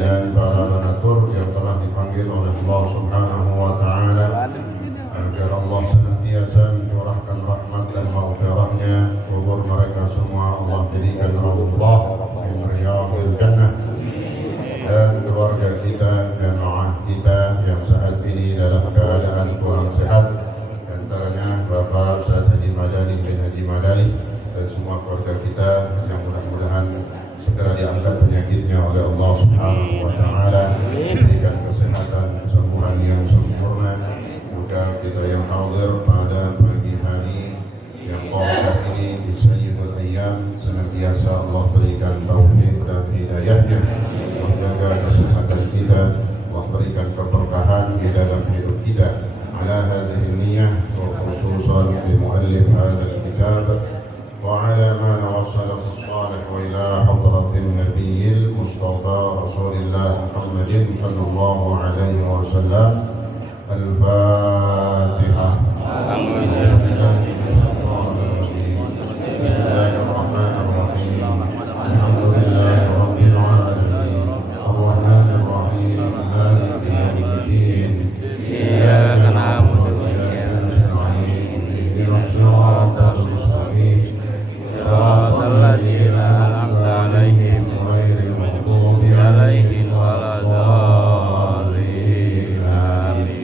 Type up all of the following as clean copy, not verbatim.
dan para donatur yang telah dipanggil oleh Allah Subhanahu wa Ta'ala, agar Allah senantiasa mencurahkan rahmat dan maghfirahnya. Kubur mereka semua Allah jadikan raudhah min riyadhil jannah, dan keluarga kita, jamaah kita yang saat ini dalam keadaan kurang sehat, antaranya Bapak Ustaz Haji Madani bin Haji Madani dan semua keluarga kita yang mudah-mudahan segera diangkat penyakitnya oleh Allah Subhanahu wa Ta'ala, diberikan kesehatan, kesembuhan yang sempurna. Juga kita yang hadir pada pagi hari yang barakah ini di Sayyidul Ayyam, senantiasa Allah berikan taufik dan hidayahnya, Allah jaga kesehatan kita, Allah berikan keberkahan di dalam hidup kita. Ala hadhihi niyyah wa khususan li muallif hadzal kitab وعلى ما وصله الصالح إلى حضرة النبي المصطفى رسول الله محمد صلى الله عليه وسلم. الفاتحة. بسم الله الرحمن الرحيم. الحمد لله رب العالمين الرحمن الرحيم مالك يوم الدين إياك نعبد وإياك نستعين اهدنا الصراط المستقيم صراط الذين أنعمت عليهم غير المغضوب عليهم ولا الضالين آمين.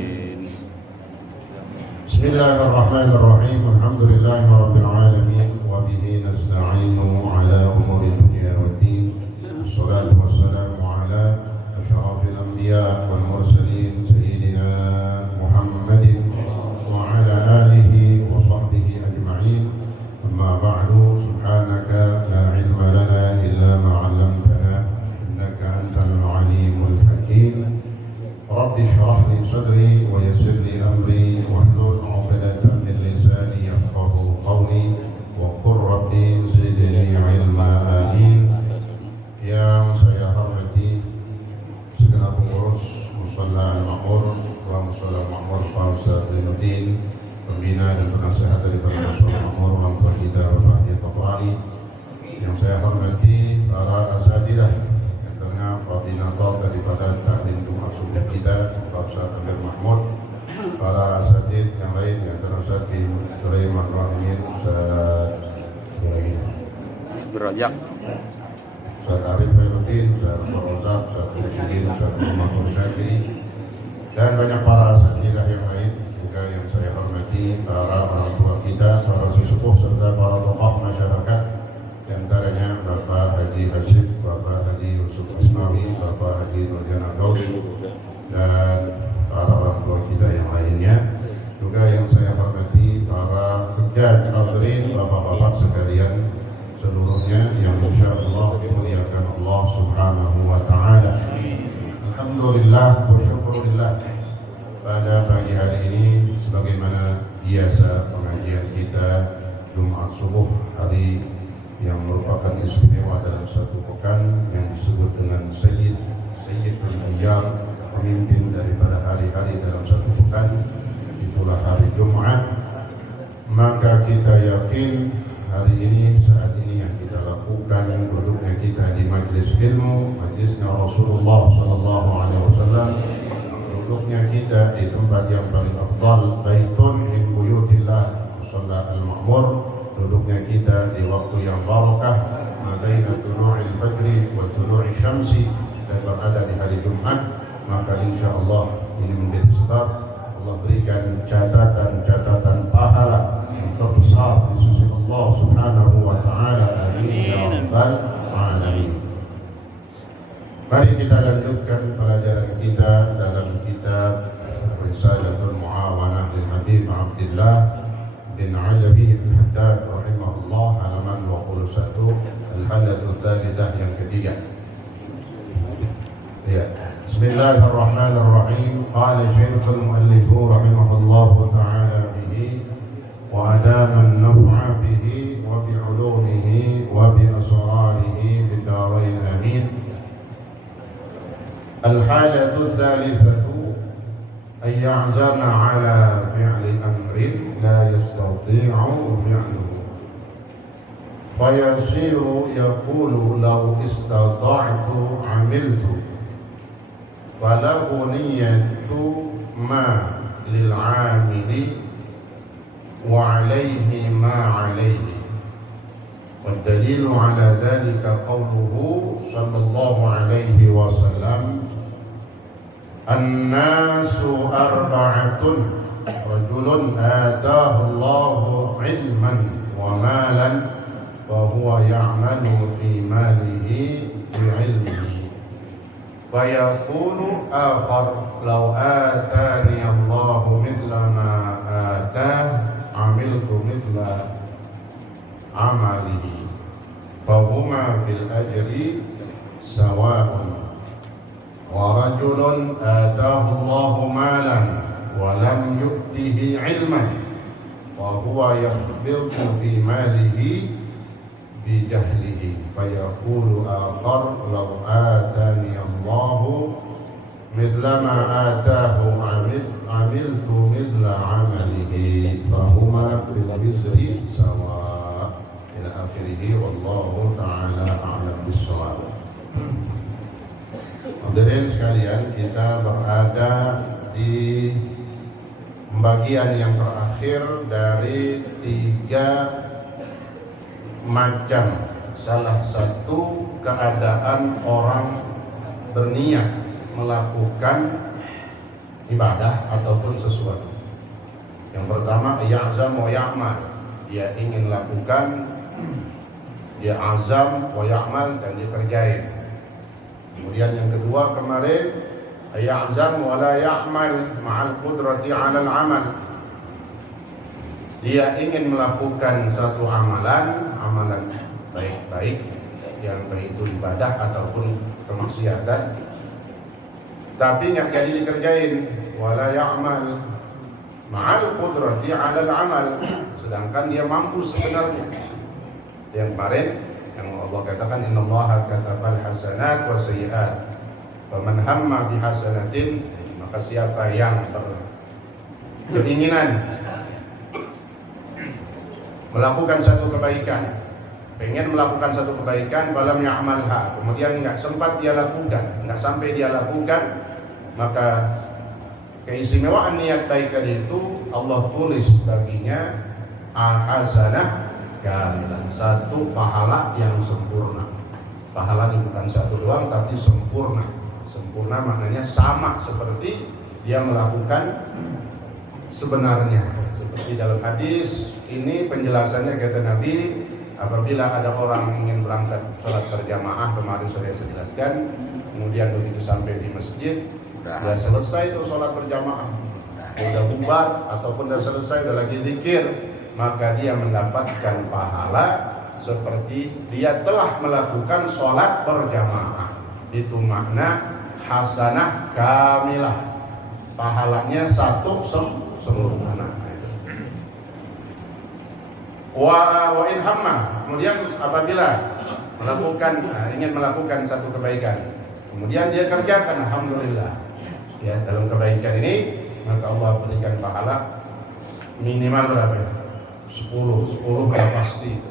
Bismillahirrahmanirrahim. Alhamdulillahirabbil alamin wa bihi nasta'inu ala umuri dunya waddin. Wassalatu wassalamu ala asyrafil anbiya wal mursalin sayyidina Muhammadin wa ala alihi wa sahbihi ajma'in. Amma ba'du. Subhanaka la ilma lana illa ma 'allamtana innaka antal alimul hakim. Rabbi shrah li sadri wa yassir li amri wahlul 'uqdatam min lisani yafqahu qawli wa qur rabbi zidni 'ilma. Amin. Yang saya hormati segenap pengurus Musalla Al-Ma'mur wa Musalla Al-Ma'mur Pak Ustaz Zainuddin, pembina dan penasehat daripada Musalla Al-Ma'mur, orang tua kita Bapak Haji Tabrani. Yang saya hormati para asatidzah, antaranya koordinator daripada taklim Jumat subuh kita Pak Ustaz Amir Mahmud, para asatidz yang lain yang Ustaz bin Sulaiman Rahimin, Ustaz Berajak, Ustaz Arif Khairuddin, Ustaz Rozak, Ustaz Musyidin, Ustaz Muhammad Syakiri, dan banyak para asatidzah yang lain. Juga yang saya hormati para orang tua kita, para sesepuh serta para tokoh masyarakat, di antaranya Bapak Haji Hasib, Bapak Haji Yusuf Ismawi, Bapak Haji Nurjana Gaus, dan para orang tua kita yang lainnya. Juga yang saya hormati para hujjah hadirin, bapak-bapak sekalian seluruhnya yang insyaallah dimuliakan Allah Subhanahu wa Ta'ala. Alhamdulillah wa syukurillah, pada pagi hari ini sebagaimana biasa pengajian kita Jumat subuh, hari yang merupakan istimewa dalam satu pekan yang disebut dengan Sayyidul Ayyam, pemimpin daripada hari-hari dalam satu pekan, itulah hari Jumat. Maka kita yakin hari ini, saat ini yang kita lakukan, duduknya kita di majlis ilmu, majlisnya Rasulullah sallallahu alaihi wasallam, duduknya kita di tempat yang paling afdal, baitun min buyutillah, Musalla Al-Ma'mur, duduknya kita di waktu yang barakah, mabaina tulu'il fajri wa tulu'i syamsi, dan berada di hari Jumat. Maka insyaallah ini menjadi sebab Allah berikan catatan pahala yang terbesar di sisi Allah Subhanahu wa Ta'ala. Amin ya rabbal alamin. Mari kita lanjutkan pelajaran kita dalam kitab Risalatul Muawanah lil Habib Abdullah bin Alawi bin Haddad rahimahullah, halaman 21, al-halatul thalithah, yang ketiga. Ya. Bismillahirrahmanirrahim. Qala Syekhul Muallif rahimahullah ta'ala bihi wa adama an-naf'a bihi wa bi 'ulumihi wa bi asrarihi fid darain amin. Al-halatul thalithatu ay ya'zama 'ala fi'li amrin la yastati'u fi'luhu fayasiru yaqulu law istata'tu 'amiltu falahu niyyatu ma lil 'amili wa 'alaihi ma 'alaihi. والدليل على ذلك قوله صلى الله عليه وسلم الناس أربعة رجل آتاه الله علما ومالا وهو يعمل في ماله بعلمه فيقول آخر لو آتاني الله مثل ما آتاه عملت مثل عمله فهما في الأجر سواء ورجل آتاه الله مالا ولم يؤته علما وهو يخبط في ماله بجهله فيقول آخر لو آتاني الله مثل ما آتاه عملت مثل عمله فهما في الوزر سواء إلى آخره والله تعالى أعلم بالصواب. Hadirin sekalian, kita berada di bagian yang terakhir dari 3 macam salah satu keadaan orang berniat melakukan ibadah ataupun sesuatu. Yang pertama, ya'zam wa ya'mal, dia ingin lakukan, dia azam wa ya'mal, dan dia kerjain. Kemudian yang kedua kemarin, ya'zam wa la ya'mal ma'al qudrati 'alal 'amal, dia ingin melakukan satu amalan baik-baik, yang baik itu ibadah ataupun kemaksiatan, tapi nggak jadi dikerjain. Wala ya'mal ma'al qudrati 'alal 'amal, sedangkan dia mampu sebenarnya. Yang kemarin yang Allah katakan innallaha katabal hasanat wa sayyi'at faman hamma bihasanatin, maka siapa yang berkeinginan melakukan satu kebaikan, pengen melakukan satu kebaikan, falam ya'malha, kemudian enggak sempat dia lakukan, enggak sampai dia lakukan, maka keistimewaan niat baik tadi itu Allah tulis baginya hasanah kamilah, satu pahala yang sempurna. Pahalanya bukan satu doang tapi sempurna. Sempurna maknanya sama seperti dia melakukan sebenarnya. Seperti dalam hadis ini penjelasannya, kata Nabi, apabila ada orang ingin berangkat sholat berjamaah, kemarin sudah saya jelaskan, kemudian begitu sampai di masjid, sudah selesai itu sholat berjamaah, sudah bubar ataupun sudah selesai, sudah lagi zikir, maka dia mendapatkan pahala seperti dia telah melakukan sholat berjamaah. Itu makna hasanah kamilah, pahalanya satu sempurna. Wa in hamma, kemudian apabila ingin melakukan satu kebaikan, kemudian dia kerjakan, alhamdulillah ya, dalam kebaikan ini maka Allah berikan pahala minimal berapa ya? 10 udah pasti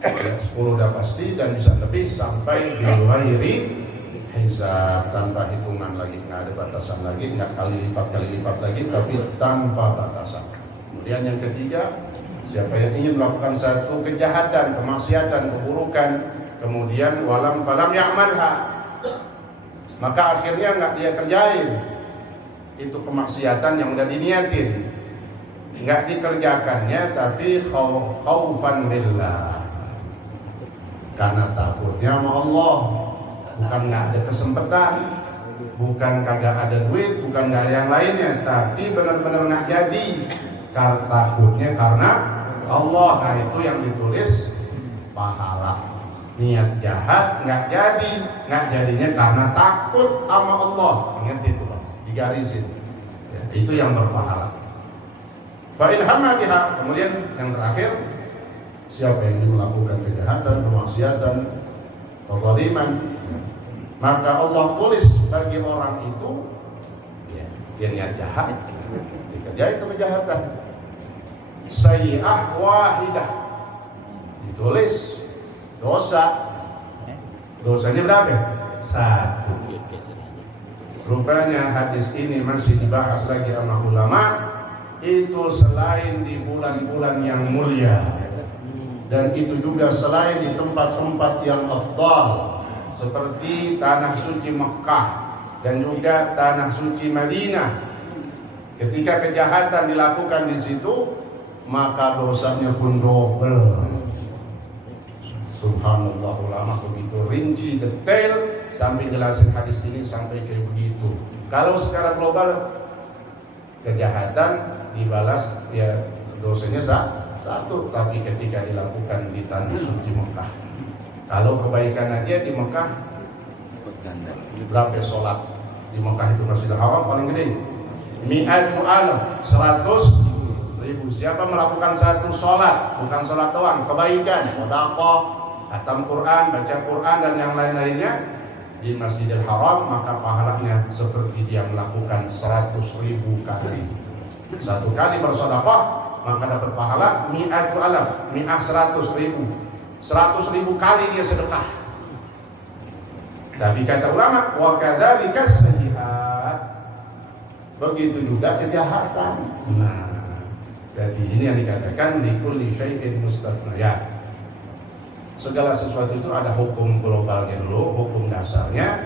ya, 10 udah pasti, dan bisa lebih sampai bilghairi hisab, tanpa hitungan lagi, nggak ada batasan lagi, nggak kali lipat lagi, tapi tanpa batasan. Kemudian yang ketiga, siapa yang ingin melakukan satu kejahatan, kemaksiatan, keburukan, kemudian falam ya'malha, maka akhirnya nggak dia kerjain itu kemaksiatan yang udah diniatin, nggak dikerjakannya, tapi khaufan lillah, karena takutnya sama Allah, bukan nggak ada kesempatan, bukan kagak ada duit, bukan nggak ada yang lainnya, tapi benar-benar nggak jadi, karena takutnya karena Allah. Nah itu yang ditulis pahala. Niat jahat nggak jadinya karena takut sama Allah. Ingat itu Pak, digarisin ya, itu yang berpahala. Fa in hamma biha, kemudian yang terakhir, siapa yang ingin melakukan kejahatan, kemaksiatan, kezaliman, maka Allah tulis bagi orang itu ya, dia niat jahat, dikerjain kejahatan, sayyi'ah wahidah, ditulis dosanya berapa? 1. Rupanya hadis ini masih dibahas lagi sama ulama, itu selain di bulan-bulan yang mulia, dan itu juga selain di tempat-tempat yang afdal seperti tanah suci Mekah dan juga tanah suci Madinah. Ketika kejahatan dilakukan di situ, maka dosanya pun double. Subhanallah, ulama begitu rinci detail sampai jelasin hadis ini sampai kayak begitu. Kalau secara global kejahatan dibalas ya dosanya satu, tapi ketika dilakukan di tanah suci Mekah, kalau kebaikan aja di Mekah berapa sholat di Mekah itu Masjidil Haram paling gede mi'atu alaf, 100.000. Siapa melakukan satu sholat, bukan sholat doang, kebaikan, sedekah, khatam Quran, baca Quran dan yang lain-lainnya di Masjidil Haram, maka pahalanya seperti dia melakukan 100.000 kali. Satu kali bersedekah maka dapat pahala mi'atu alaf, mi'ah 100.000 kali dia sedekah. Tapi kata ulama, wa kadzalika sayyi'at, begitu juga kejahatan. Nah, jadi ini yang dikatakan likulli syai'in mustathniyat. Segala sesuatu itu ada hukum globalnya dulu, hukum dasarnya,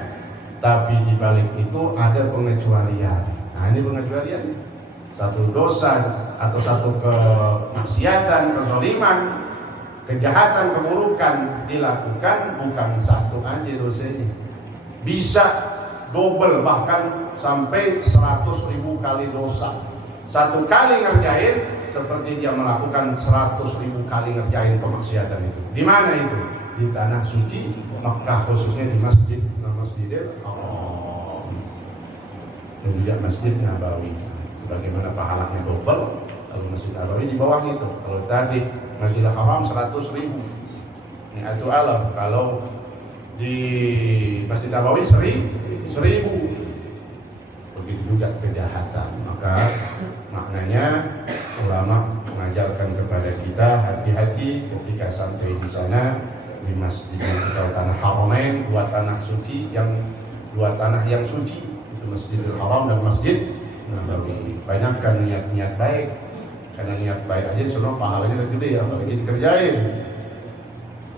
tapi di balik itu ada pengecualian. Nah, ini pengecualian. Satu dosa atau satu kemaksiatan, kezaliman, kejahatan, keburukan dilakukan bukan satu aja dosanya, bisa double, bahkan sampai 100.000 kali dosa. Satu kali ngerjain seperti dia melakukan 100.000 kali ngerjain kemaksiatan itu. Di mana itu? Di tanah suci Mekah, khususnya di Masjidil Haram dan juga Masjid Nabawi. Sebagaimana pahalanya double kalau Masjid Nabawi di bawah itu. Kalau tadi Masjidil Haram 100.000, ini atu alam. Kalau di Masjid Nabawi 1.000. Begitu juga kejahatan. Maka maknanya ulama mengajarkan kepada kita hati-hati ketika sampai di sana, di masjid atau tanah Haramain, dua tanah yang suci, itu Masjidil Haram dan Masjid Nabawi. Banyakkan niat-niat baik, karena niat baik aja semua pahalanya lebih gede, apalagi dikerjain.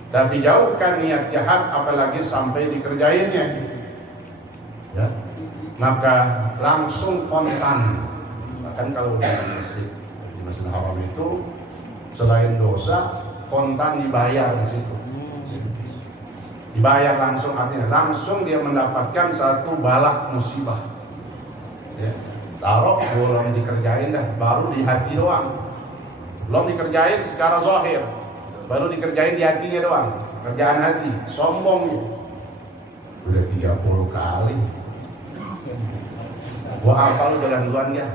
Tapi jauhkan niat jahat, apalagi sampai dikerjainnya, ya, maka langsung kontan. Bahkan kalau di Masjidil Haram itu selain dosa, kontan dibayar di situ. Dibayar langsung, artinya langsung dia mendapatkan satu balak musibah. Ya. Taruh belum dikerjain dah, baru di hati doang. Belum dikerjain secara zahir, baru dikerjain di hatinya doang. Kerjaan hati, sombong ya. Udah 30 kali. Gua hafal jalan duluan ya.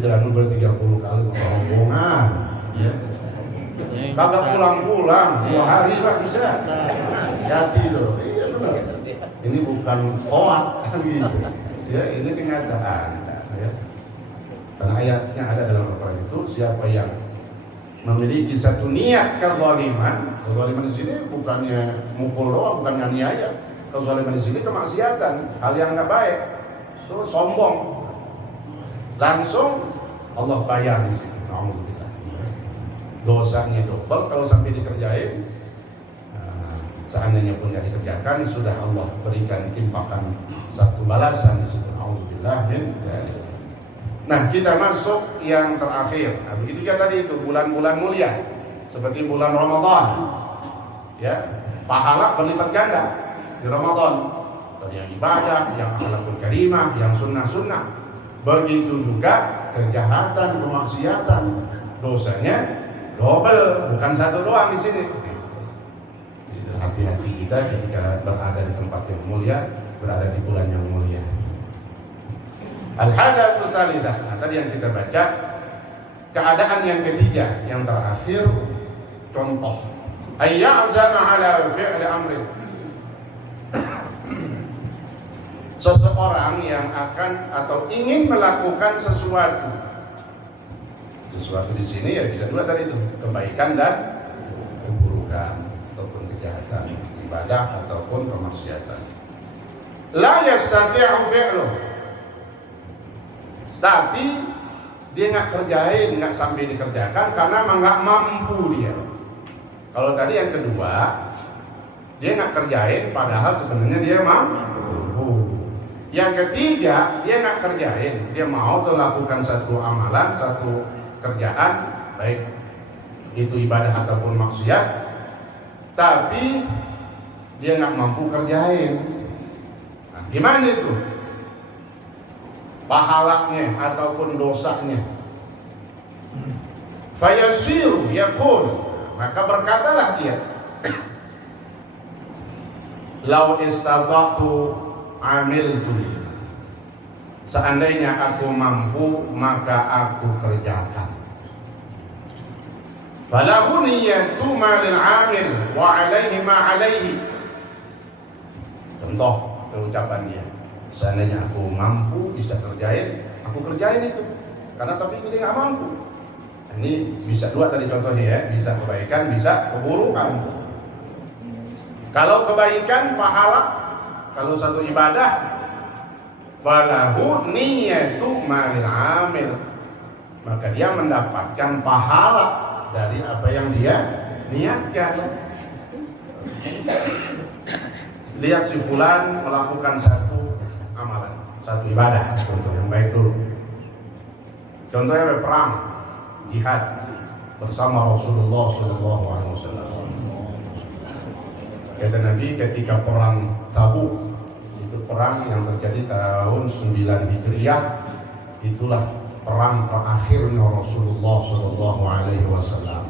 Jalan dulu 30 kali rombongan. Ya. Kagak pulang-pulang, 2 hari lah bisa. Hati loh. Iya benar. Ini bukan hoak gitu. Ya, ini kenyataan. Ya. Karena ayatnya ada dalam Al-Quran itu, siapa yang memiliki satu niat kezaliman di sini bukannya mukul doang, bukan nganiaya. Kezaliman di sini kemaksiatan, hal yang nggak baik, itu sombong. Langsung Allah bayar di sini. Alhamdulillah. Dosanya double kalau sampai dikerjain. Seandainya pun tidak dikerjakan, sudah Allah berikan timpakan satu balasan di situ. Alhamdulillah. Nah, kita masuk yang terakhir. Nah, begitu juga tadi itu bulan-bulan mulia, seperti bulan Ramadan. Ya, pahala berlipat ganda di Ramadan. Dari yang ibadah, yang akhlakul karimah, yang sunnah-sunnah. Begitu juga kejahatan, kemaksiatan, dosanya double, bukan satu doang di sini. Hati-hati kita ketika berada di tempat yang mulia, berada di bulan yang mulia. Al-hadatu tsalitsa. Nah, tadi yang kita baca, keadaan yang ketiga, yang terakhir, contoh. Ayya'zama 'ala fi'li amrin. Seseorang yang akan atau ingin melakukan sesuatu. Sesuatu di sini ya bisa dua tadi itu, kebaikan dan keburukan ataupun kejahatan, ibadah ataupun kemaksiatan. la yastati'u fi'luh, tapi dia nggak kerjain, nggak sampai dikerjakan karena memang nggak mampu dia. Kalau tadi yang kedua, dia nggak kerjain padahal sebenarnya dia mampu. Yang ketiga, dia nggak kerjain, dia mau tuh lakukan satu amalan, satu kerjaan, baik itu ibadah ataupun maksiat, tapi dia nggak mampu kerjain. Nah, gimana itu? Pahalanya ataupun dosanya? Fayasiru yakun, maka berkatalah dia, lau istata'tu amiltu, seandainya aku mampu maka aku kerjakan. Falahu niyatu ma lil amil wa alaihi ma alaihi. Contoh ucapan dia, seandainya aku mampu bisa kerjain, aku kerjain itu. Karena tapi dia nggak mampu. Ini bisa dua tadi contohnya ya, bisa kebaikan, bisa keburukan. Kalau kebaikan pahala, kalau satu ibadah, falahu niyatu ma lil amil, maka dia mendapatkan pahala dari apa yang dia niatkan. Lihat si fulan melakukan satu amalan, satu ibadah, contoh yang baik dulu. Contohnya berperang, jihad bersama Rasulullah SAW. Kata Nabi ketika perang Tabuk, itu perang yang terjadi tahun 9 Hijriah, itulah perang terakhirnya Rasulullah SAW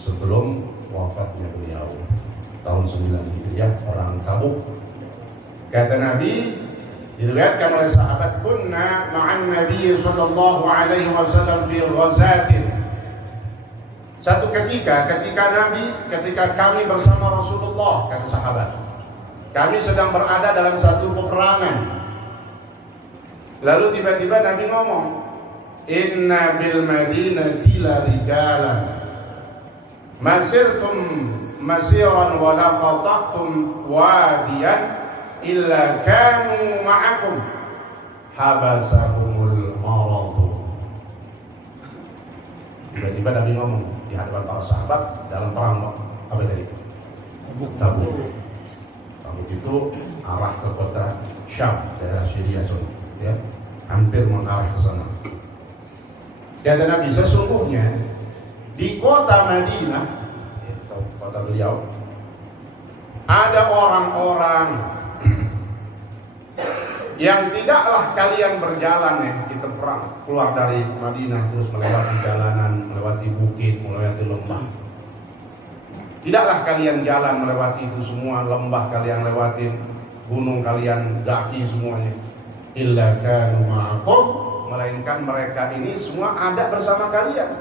sebelum wafatnya beliau. Tahun 9 Hijriah, perang Tabuk. Kata Nabi, diriwayatkan oleh sahabat, kunna ma'an Nabi sallallahu alaihi wasallam fi ghazatin. Satu ketika kami bersama Rasulullah, kata sahabat, kami sedang berada dalam satu peperangan. Lalu tiba-tiba Nabi ngomong, inna bil madinati la rijalan masirtum masiran wa la qata'tum wadiyan illa kanu ma'akum habasahumul maradu. Tiba-tiba Nabi ngomong di hadapan para sahabat dalam perang apa tadi? Tabuk. Tabuk itu arah ke kota Syam, daerah Syria, ya, hampir mengarah ke sana. Kata Nabi, sesungguhnya di kota Madinah, kota beliau, ada orang-orang yang tidaklah kalian berjalan ya, kita perang keluar dari Madinah terus melewati jalanan, melewati bukit, melewati lembah. Tidaklah kalian jalan melewati itu semua, lembah kalian lewatin, gunung kalian daki semuanya. Illa kanu ma'akum, melainkan mereka ini semua ada bersama kalian.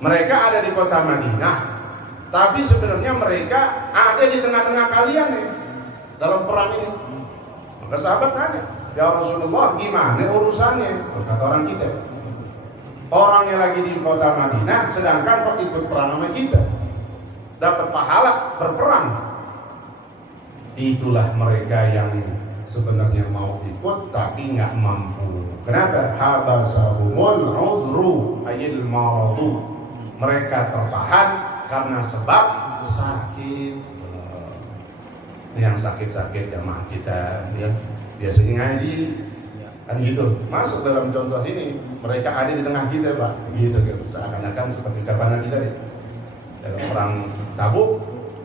Mereka ada di kota Madinah, tapi sebenarnya mereka ada di tengah-tengah kalian ya, dalam perang ini. Maka sahabat nanya, ya Rasulullah, gimana urusannya? Kata orang kita, orangnya lagi di kota Madinah, sedangkan kok ikut perang sama kita, dapat pahala berperang. Itulah mereka yang sebenarnya mau ikut tapi nggak mampu. Kenapa? Habasahumul udru ayil maradu. Mereka tertahan karena sebab sakit. Yang sakit-sakit jamaah kita, ya, biasanya ngaji, kan gitu. Masuk dalam contoh ini, mereka ada di tengah kita, Pak. Gitu. Seakan-akan seperti ucapan Nabi tadi. Dalam perang Tabuk,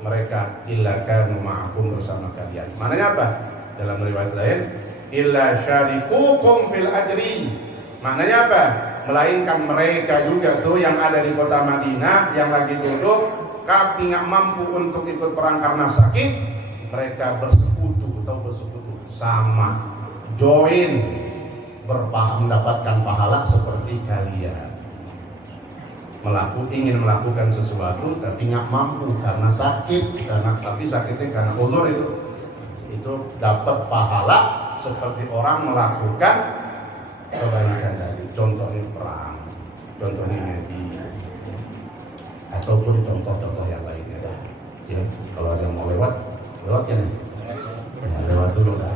mereka illa kanu ma'akum bersama kalian. Maknanya apa? Dalam riwayat lain, illa syarikukum fil ajri. Maknanya apa? Melainkan mereka juga tuh yang ada di kota Madinah yang lagi duduk, tapi nggak mampu untuk ikut perang karena sakit, mereka bersekutu sama, join, mendapatkan pahala seperti kalian. Ingin melakukan sesuatu tapi nggak mampu karena sakit, tapi sakitnya karena ulur itu dapat pahala seperti orang melakukan kebaikan tadi. Contohnya perang, contohnya ngaji, ataupun contoh-contoh yang lainnya. Ya, kalau ada yang mau lewat ya nih. dulu lah.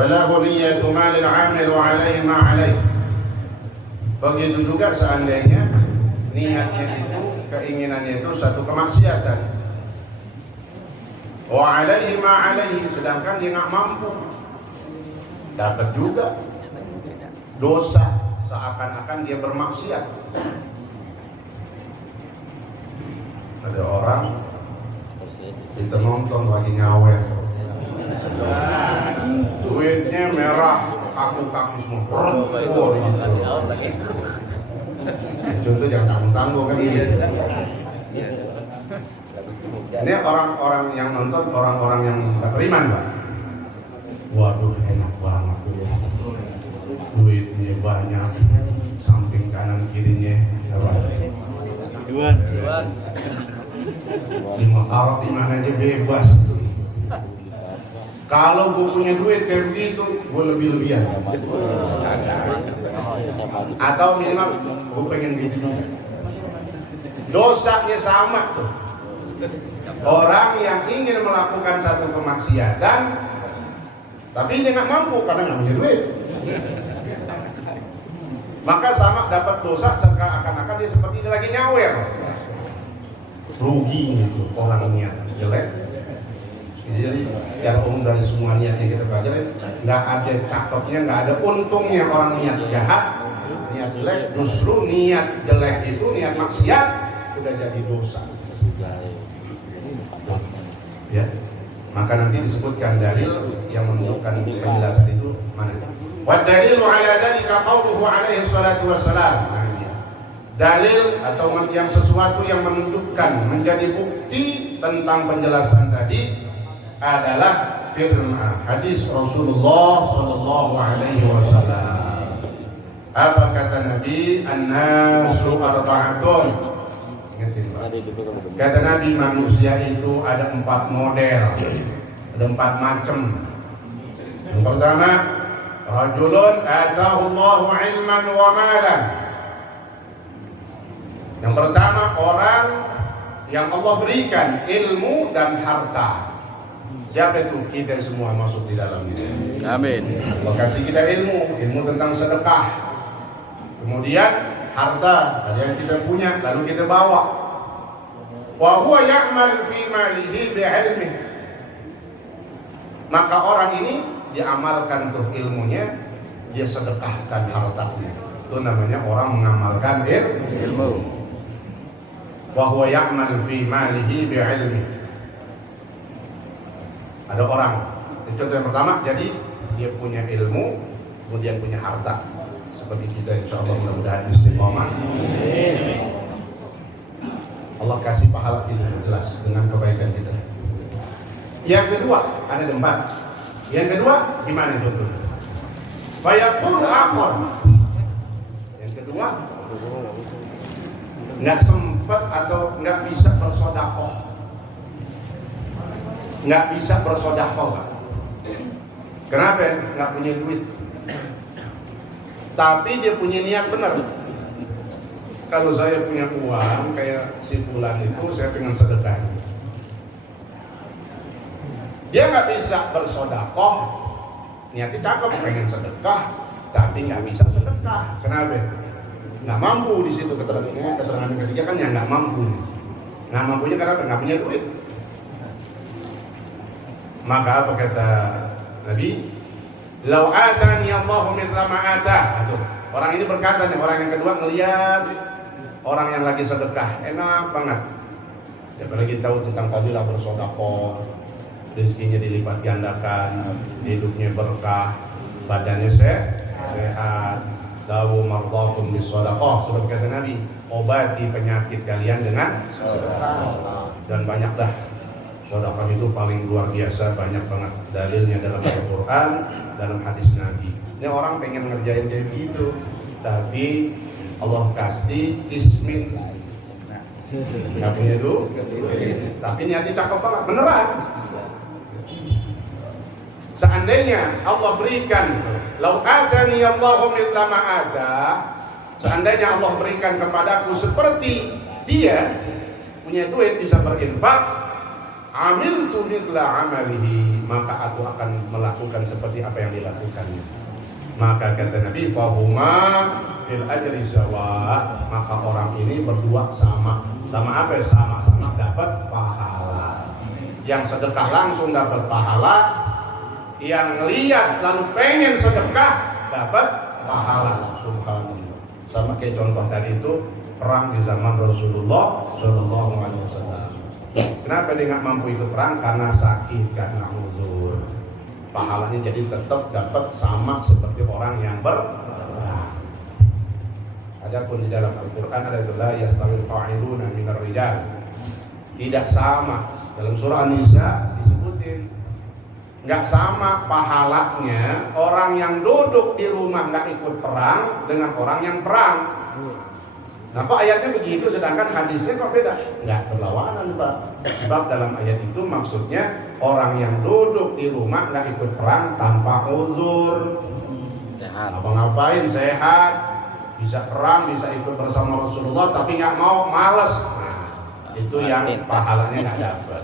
Falahu niyyatu malil 'amil wa 'alaihi ma 'alaihi. Begitu juga seandainya niatnya itu, keinginannya itu satu kemaksiatan. Wa 'alaihi ma 'alaihi, sedangkan dia nggak mampu, dapat juga dosa seakan-akan dia bermaksiat. Ada orang kita nonton lagi ngawer, duitnya merah, kaku-kaku semua. Contoh jangan tanggung-tanggung kan gitu. Ini orang-orang yang nonton, orang-orang yang tak beriman, Pak. Waduh, enak banget tuh ya. Duitnya banyak, samping kanan kirinya Iwan. Mau taruh di mana aja bebas tuh. Kalau gue punya duit kayak begitu, gue lebih-lebihan. Atau minimal gue pengen gitu. Dosanya sama tuh. Orang yang ingin melakukan satu kemaksiatan, tapi dia nggak mampu karena nggak punya duit, maka sama dapat dosa seakan-akan dia seperti dia lagi nyawer. Rugi gitu orang niat jelek. Jadi secara umum dari semua niat yang kita pelajari, nggak ada cakepnya, nggak ada untungnya orang niat jahat, niat jelek. Justru niat jelek itu, niat maksiat sudah jadi dosa. Ya, maka nanti disebutkan dalil yang menunjukkan penjelasan itu mana. Wa dalilu ala dzalika qauluhu alaihi salatu wassalam. dalil atau yang sesuatu yang menunjukkan menjadi bukti tentang penjelasan tadi adalah firman hadis Rasulullah sallallahu alaihi wasallam. Apa kata Nabi? An-nasu arba'atun. Kata Nabi, manusia itu ada 4 model, ada 4 macam. Yang pertama, rajulun atahu Allahu ilman wa malan. Yang pertama, orang yang Allah berikan ilmu dan harta. Siapa itu? Kita semua masuk di dalamnya. Amin. Allah kasih kita ilmu tentang sedekah. Kemudian harta, ada yang kita punya, lalu kita bawa. Wa huwa ya'mal fi malihi bi'ilmihi. Maka orang ini diamalkan tuh ilmunya, dia sedekahkan hartanya. Itu namanya orang mengamalkan ilmu. Wa huwa ya'mal fi malihi bi'ilmihi. Ada orang, itu contoh yang pertama, jadi dia punya ilmu, kemudian punya harta. Seperti kita, insyaallah mudah-mudahan istiqomah. Allah kasih pahala kita jelas dengan kebaikan kita. Yang kedua, ada 4. Yang kedua, gimana contohnya? Fayaqul akhar. Yang kedua, nggak sempat atau nggak bisa bersedekah. Nggak bisa bersedekah. Kenapa? Nggak punya duit. Tapi dia punya niat benar. Kalau saya punya uang kayak si fulan itu, saya pengen sedekah. Dia nggak bisa bersedekah, niatnya cakep, pengen sedekah, tapi nggak bisa sedekah. Kenapa? Nggak mampu di situ keterangan ketiga kan ya nggak mampu. Nggak mampunya karena nggak punya duit. Maka apa kata Nabi? Lau atani Allahu mithla ma atah. Orang ini berkata nih, orang yang kedua ngelihat orang yang lagi sedekah, enak banget. Apalagi tahu tentang fadilah bersedekah, rezekinya dilipat gandakan, hidupnya berkah, badannya sehat. Dawu mardakum bisedekah. Sebab kata Nabi, obati penyakit kalian dengan sedekah. Dan banyaklah sedekah itu paling luar biasa, banyak banget dalilnya dalam Al-Quran, dalam hadis Nabi. Ini orang pengen ngerjain kayak gitu, tapi Allah kasih ismin, nggak punya duit, tapi niatnya cakep banget, beneran. Seandainya Allah berikan, lau atani Allahu mithla ma atah, seandainya Allah berikan kepadaku seperti dia punya duit bisa berinfak, amiltu mithla amalihi, maka aku akan melakukan seperti apa yang dilakukannya. Maka kata Nabi, fahuma fil ajri sawa, maka orang ini berdua sama apa? Sama-sama dapat pahala. Yang sedekah langsung dapat pahala, yang lihat lalu pengen sedekah dapat pahala. Subhanallah. Sama kayak contoh tadi itu perang di zaman Rasulullah Shallallahu Alaihi Wasallam. Kenapa dia nggak mampu ikut perang? Karena sakit, karena uzur. Pahalanya jadi tetap dapat sama seperti orang yang berperang. Adapun di dalam Al-Quran ada itu la yastawil qa'iduna minar rijal. Tidak sama. Dalam surah An-Nisa disebutin nggak sama pahalanya orang yang duduk di rumah nggak ikut perang dengan orang yang perang. Nah kok ayatnya begitu sedangkan hadisnya kok beda? Nggak berlawanan Pak. Sebab dalam ayat itu maksudnya orang yang duduk di rumah nggak ikut perang tanpa uzur. Sehat. Apa ngapain sehat, bisa perang, bisa ikut bersama Rasulullah tapi nggak mau, males. Nah, itu yang pahalanya nggak dapat.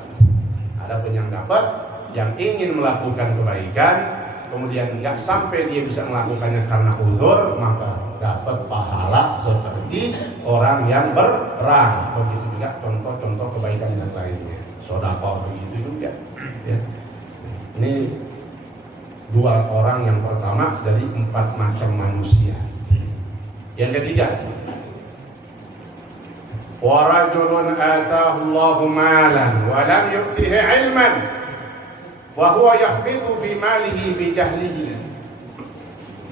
Ada pun yang dapat, yang ingin melakukan kebaikan, kemudian nggak sampai dia bisa melakukannya karena uzur, maka dapat pahala seperti orang yang berperang. Begitu juga contoh-contoh kebaikan yang lainnya. Sedekah begitu juga. Ya. Ini 2 orang yang pertama dari 4 macam manusia. Yang ketiga, wa rajulun atahu Allahu malan wa lam yu'tihi ilman wa huwa yakhbitu fi malihi bi jahlihi.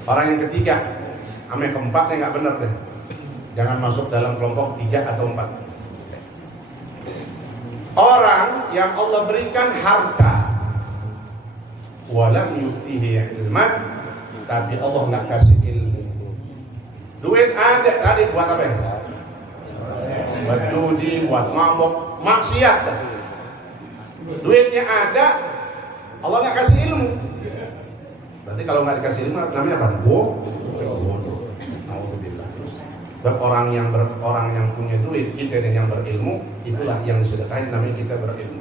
Orang yang ketiga, ame keempatnya nggak benar deh. Jangan masuk dalam kelompok 3 atau 4. Orang yang Allah berikan harta, walam yutihi ilman, tapi Allah nggak kasih ilmu. Duit ada, tadi buat apa ya? Buat judi, buat mabok, maksiat. Duitnya ada, Allah nggak kasih ilmu. Berarti kalau nggak dikasih ilmu, namanya apa? Bodoh. Alhamdulillah. Dan orang yang punya duit, kita yang berilmu, itulah yang disedekahin, namanya kita berilmu.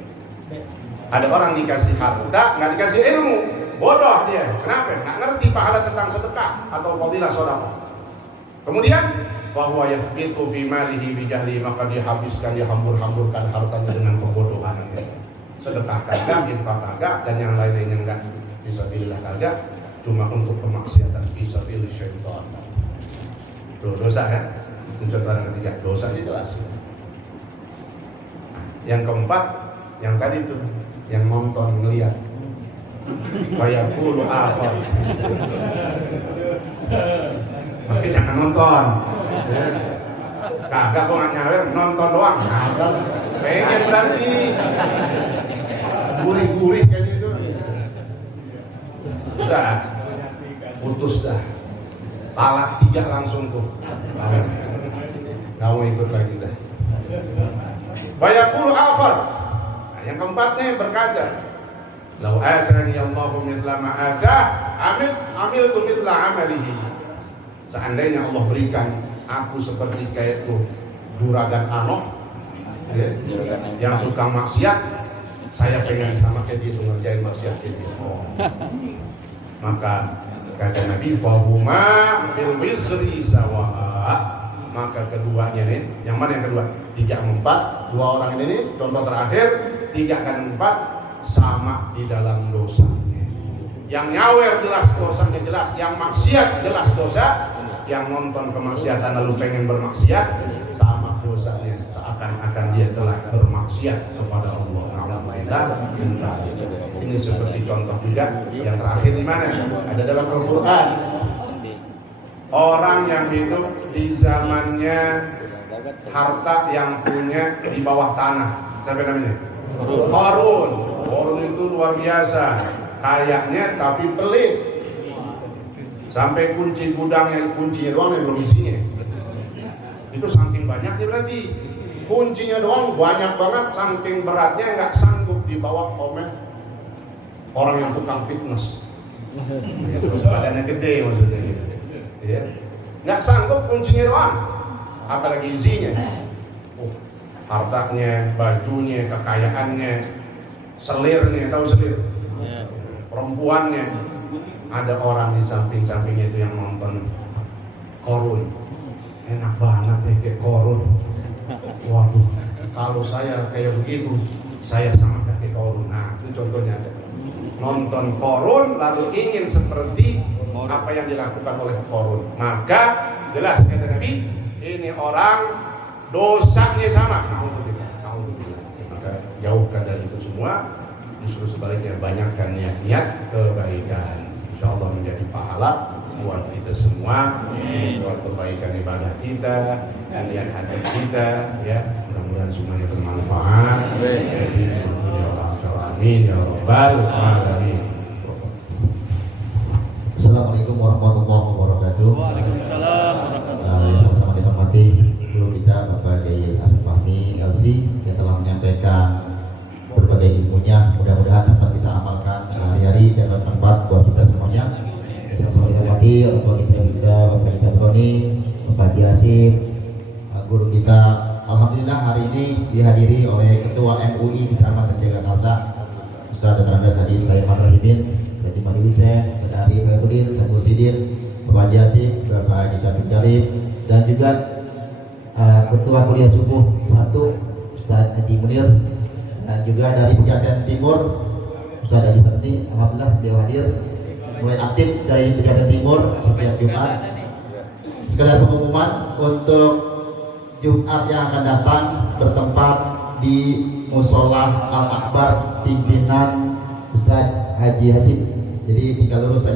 Ada orang dikasih harta, nggak dikasih ilmu, bodoh dia. Kenapa? Nggak ngerti pahala tentang sedekah atau fadilah sedekah. Kemudian, bahwa yafitu fi malihi bijahli, maka dia habiskan, dia hambur-hamburkan hartanya dengan kebodohan. Sedekah kagak, infak kagak, dan yang lain-lainnya enggak. Fisabilillah kagak, cuma untuk kemaksiatan, fisabilillah syaitan. Dosa kan? Contoh yang ketiga, dosa itu jelas. Yang keempat, yang tadi itu, yang nonton ngelihat. Kayak kulu apa? Tapi jangan nonton. Kagak kok nggak nyawer, nonton doang. Kagak. Pengen berarti gurih-gurih kayak gitu. Udah, putus dah. Talak 3 langsung tuh. Nggak mau ikut lagi dah. Bayakul akhar. Nah, yang keempatnya berkata, lau atani Allahu mithla ma atah, amiltu mithla amalihi. Seandainya Allah berikan aku seperti kayak tuh juragan Anok, ya, yang tukang maksiat, saya pengen sama kayak dia tuh ngerjain maksiat itu. Maka kata Nabi, fahuma fil wizri sawa. Maka keduanya nih, yang mana yang kedua? 3 sama 4, 2 orang ini nih, contoh terakhir, 3 dan 4 sama di dalam dosanya. Yang nyawer jelas dosanya jelas, yang maksiat jelas dosa, yang nonton kemaksiatan lalu pengen bermaksiat sama dosanya, seakan-akan dia telah bermaksiat kepada Allah. Alhamdulillah. Ini seperti contoh juga yang terakhir di mana? Ada dalam Al-Qur'an. Orang yang hidup di zamannya harta yang punya di bawah tanah. Siapa namanya? Qarun. Qarun itu luar biasa. Kayaknya tapi pelit. Sampai kunci gudangnya, kuncinya doang yang belum isinya. Itu saking banyaknya berarti. Kuncinya doang banyak banget, saking beratnya nggak sanggup dibawa oleh orang yang tukang fitness. Ya, terus badannya gede maksudnya gitu. Ya. Nggak sanggup kuncinya doang, apalagi isinya. Hartanya, bajunya, kekayaannya, selirnya, tahu selir? Perempuannya. Ada orang di samping-sampingnya itu yang nonton Qarun. Enak banget ya kayak Qarun. Waduh, kalau saya kayak begitu, saya sama kayak Qarun. Nah, itu contohnya. Nonton Qarun lalu ingin seperti apa yang dilakukan oleh Qarun. Maka jelas kata Nabi, ini orang dosanya sama. Alhamdulillah. Maka jauhkan dari itu semua. Justru sebaliknya banyakkan niat-niat kebaikan. InsyaAllah menjadi pahala buat kita semua, buat perbaikan ibadah kita, niat hati kita, ya. Mudah-mudahan semuanya bermanfaat. Amin ya rabbal alamin. Assalamualaikum warahmatullahi wabarakatuh. Waalaikumsalam. Sama-sama kita hormati guru kita Bapak Kiai Asep Fahmi LC yang telah menyampaikan berbagai ilmunya. Mudah-mudahan dapat kita amalkan sehari-hari dan bermanfaat buat kita semuanya. Sama-sama kita hormati Bapak kita Bapak Tony, Bapak Haji Asif, guru kita. Alhamdulillah hari ini dihadiri oleh Ketua MUI Kecamatan Jagakarsa, Ustaz Dr. Sadi Sulaiman Rahimin, Haji Madi Hussein, Sadari Khairuddin, Sabu Sidin, Bapak Haji Asif, Bapak Haji Syafiq Jalib, dan juga Ketua Kuliah Subuh 1 Ustaz Haji Munir, dan juga dari Pejaten Timur Ustaz Haji Sabti. Alhamdulillah beliau hadir mulai aktif dari Pejaten Timur setiap Jumat. Sekedar pengumuman untuk Jumat yang akan datang bertempat di Musola Al Akbar pimpinan Ustaz Haji Hasim. Jadi tinggal lurus saja.